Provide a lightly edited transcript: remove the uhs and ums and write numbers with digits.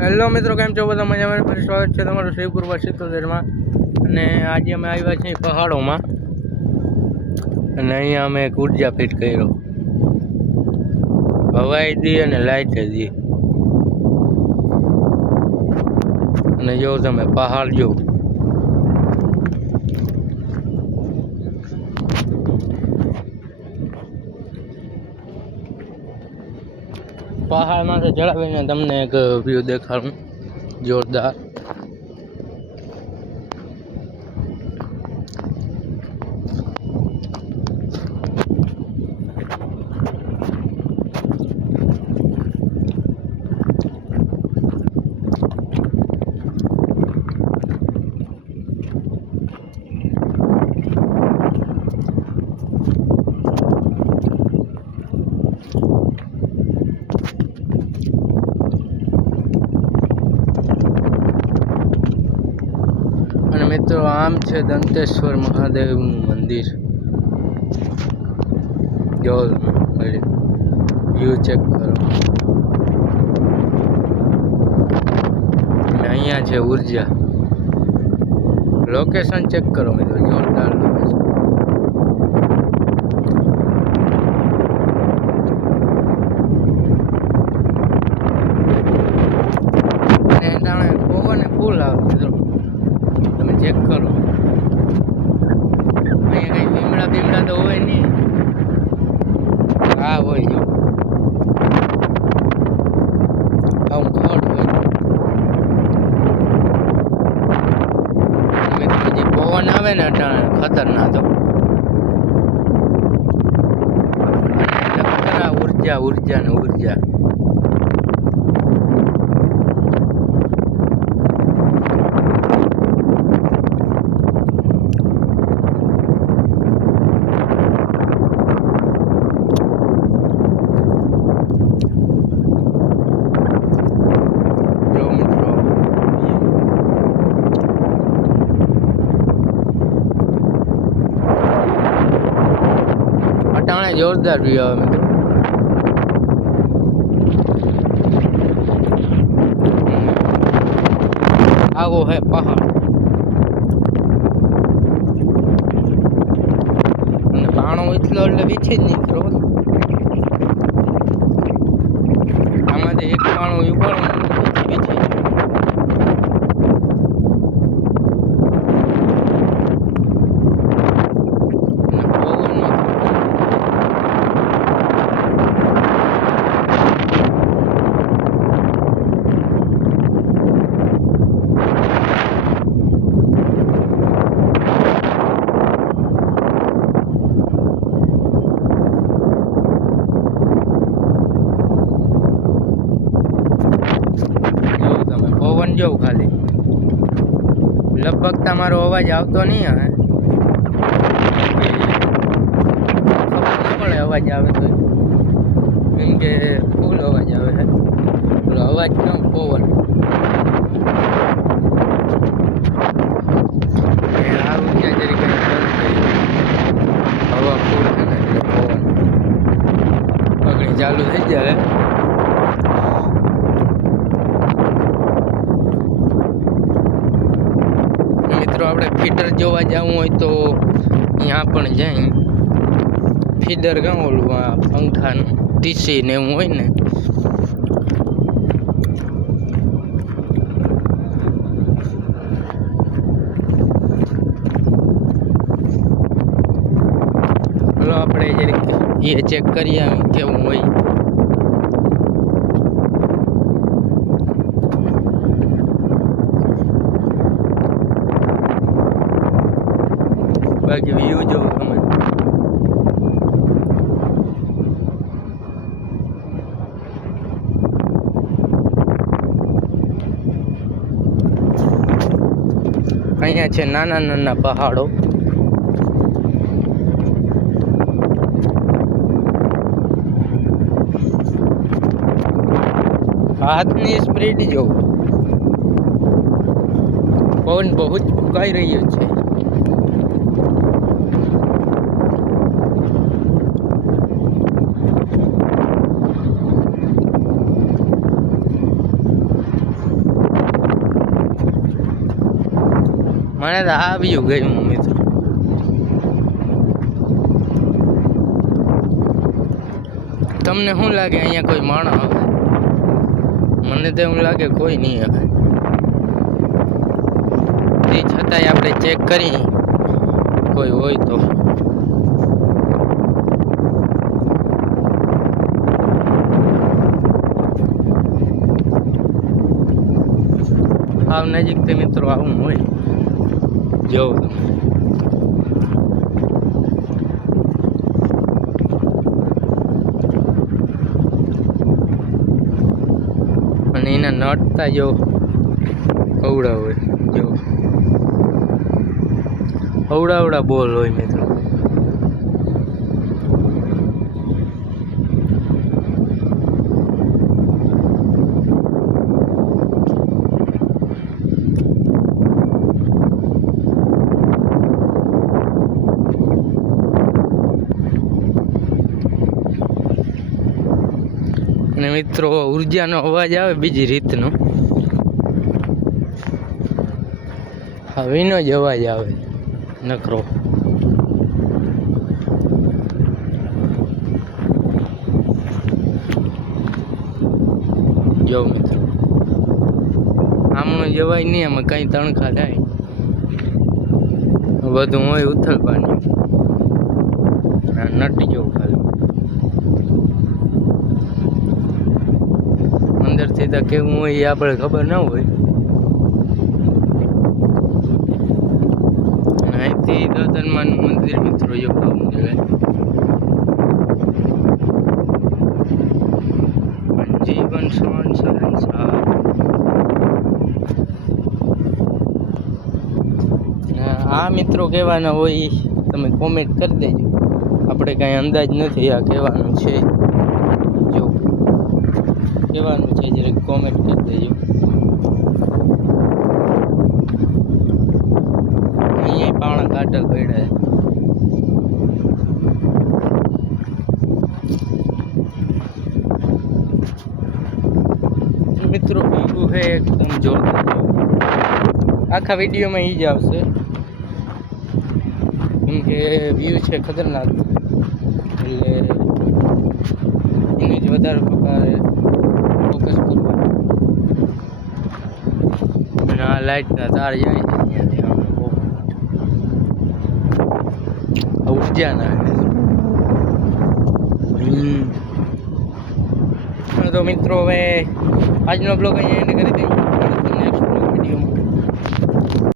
Hello મિત્રો, કેમ છો બધા? મજામાં? ફરી સ્વાગત છે તમારું શ્રીપુર 77માં। અને આજે અમે આવ્યા છીએ પહાડોમાં, અને અહીંયા અમે એક ઉર્જા ફિટ કર્યો, હવાઈ દી અને લાઇટ દી। અને જો તમે પહાડ જો, પહાડમાંથી ચડાવીને તમને એક વ્યૂ દેખાડું જોરદાર। અને મિત્રો આમ છે દંતેશ્વર મહાદેવનું મંદિર, જો વ્યૂ ચેક કરો। અને અહીંયા છે ઉર્જા, લોકેશન ચેક કરો મિત્રો, જોરદાર લોકેશન। અને ત્યાં પવન ફૂલ આવે મિત્રો, તમે ચેક કરો। અહીંયા કઈ બીમડા તો હોય નહીં, હા હોય જો આવું ખોટ હોય। મિત્રો જે પવન આવે ને અટાણે ખતરનાક, તો અને ઉર્જા ને ઉર્જા। જોરદાર વ્યૂ આવે મિત્રો, આવો હે પહાડ, અને પાણો એટલો એટલે વીછી જ નહીં કરો, આમાંથી એક પાણો ઉપાડવાનું વીછી। જો ખાલી લગભગ તમારો અવાજ આવતો નહીં હે, ખબર ના પડે અવાજ આવે તો, કેમ કે ફૂલ અવાજ આવે છે, અવાજ કેમ પવન સારું ત્યાં તરીકે હવા ફૂલ છે ને, એટલે પવન પગડી ચાલુ થઈ જાય। આપણે ફીડર જોવા જવું હોય તો અહીંયા પણ જાય, ફીડર કાં ઓલું પંખાનું ટીસી ને એવું હોય ને, હલો આપણે જરીક એ ચેક કરીએ કેવું હોય। બાકી વ્યૂ જો તમે, અહીંયા છે નાના નાના પહાડો, હાથની સ્પીડ જો, પવન બહુ જ ફૂંકાઈ રહ્યો છે। મને તો આવ્યું ગયું મિત્રો. તમને શું લાગે અહીંયા કોઈ માણસ આવે? મને તો એવું લાગે કોઈ નહીં આવે. તે છતાંય આપણે ચેક કરી કોઈ હોય તો. આવ નજીકથી મિત્રો આવું હોય જોઉં તમે. અને એના નટતા જો કવડા હોય જો અવડા બોલ હોય મિત્રો. અને મિત્રો ઉર્જાનો અવાજ આવે બીજી રીતનો, હવીનો જ અવાજ આવે નકરો. જો મિત્રો આમનું જવાય નહીં, આમાં કઈ તણખા થાય બધું હોય ઉથલ પાણી. નટી જવું ખાલી અંદરથી તો કેવું હોય એ આપણે ખબર ના હોય. અહીંથી દોતનમાનું મંદિર મિત્રો જો ખાવું જોઈએ. જીવન સોન સંસાર. આ મિત્રો કહેવાના હોય તમે કોમેન્ટ કરી દેજો. આપણે કાંઈ અંદાજ નથી આ કહેવાનું છે. જો કહેવાનું છે જરાક કોમેન્ટ કરી દેજો. અહીંયા પાણા કાંટા પડ્યા. મિત્રો વ્યૂ છે એકદમ જોરદાર. આખા વિડીયોમાં એ જ આવશે કેમ કે વ્યૂ છે ખતરનાક, એટલે એને જ વધારે પ્રકારે ફોકસ કરવાનું. અને આ લાઇટના તાર જાય છે ત્યાંથી ઉર્જા ના આવે. તો મિત્રો હવે આજનો બ્લોગ અહીંયા એન્ડ કરી દઈએ.